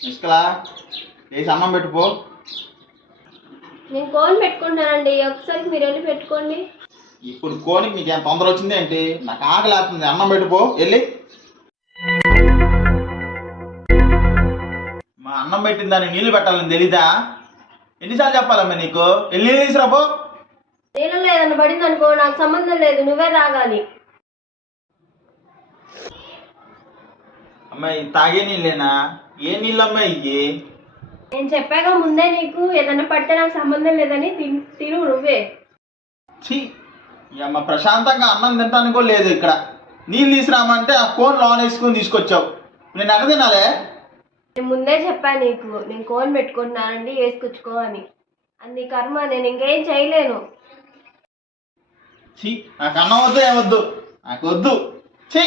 ఇసుకలా వేసి అన్నం పెట్టుకో. నేను కోన్ పెట్టుకుంటానండి, ఒకసారి మీరు వెళ్ళి పెట్టుకోండి. ఇప్పుడు కోనికి నీకు ఏం తొందర వచ్చింది ఏంటి? నాకు ఆకలి వేస్తుంది, అన్నం పెట్టుకో వెళ్ళి. మా అన్నం పెట్టిన దానికి నీళ్లు పెట్టాలని తెలీదా? ఎన్నిసార్లు చెప్పాలమ్మా నీకు? వెళ్ళి తీసుకురాపో. నీళ్ళలో ఏదన్నా పడింది అనుకో, నాకు సంబంధం లేదు, నువ్వే తాగాలి. అమ్మాయి తాగే నీళ్ళేనా? ఏ నీళ్ళమ్మా ఇవి? నేను చెప్పాక ముందే నీకు, ఏదన్నా పడితే నాకు సంబంధం లేదని తిను నువ్వే. ఛీ, ఈ అమ్మ ప్రశాంతంగా అన్నం తింటానికి కూడా లేదు ఇక్కడ. నీళ్ళు తీసుకురామంటే ఆ కోన్ లోన్ వేసుకుని తీసుకొచ్చావు. నేను ఎక్కడ తినాలే? నేను ముందే చెప్పాను నీకు, నేను కోన్ పెట్టుకుంటున్నానండి వేసుకొచ్చుకో అని. అది కర్మ, నేను ఇంకేం చేయలేను. ఛీ, నాకు అన్నం వద్దు ఏమొద్దు, నాకు వద్దు. ఛీ.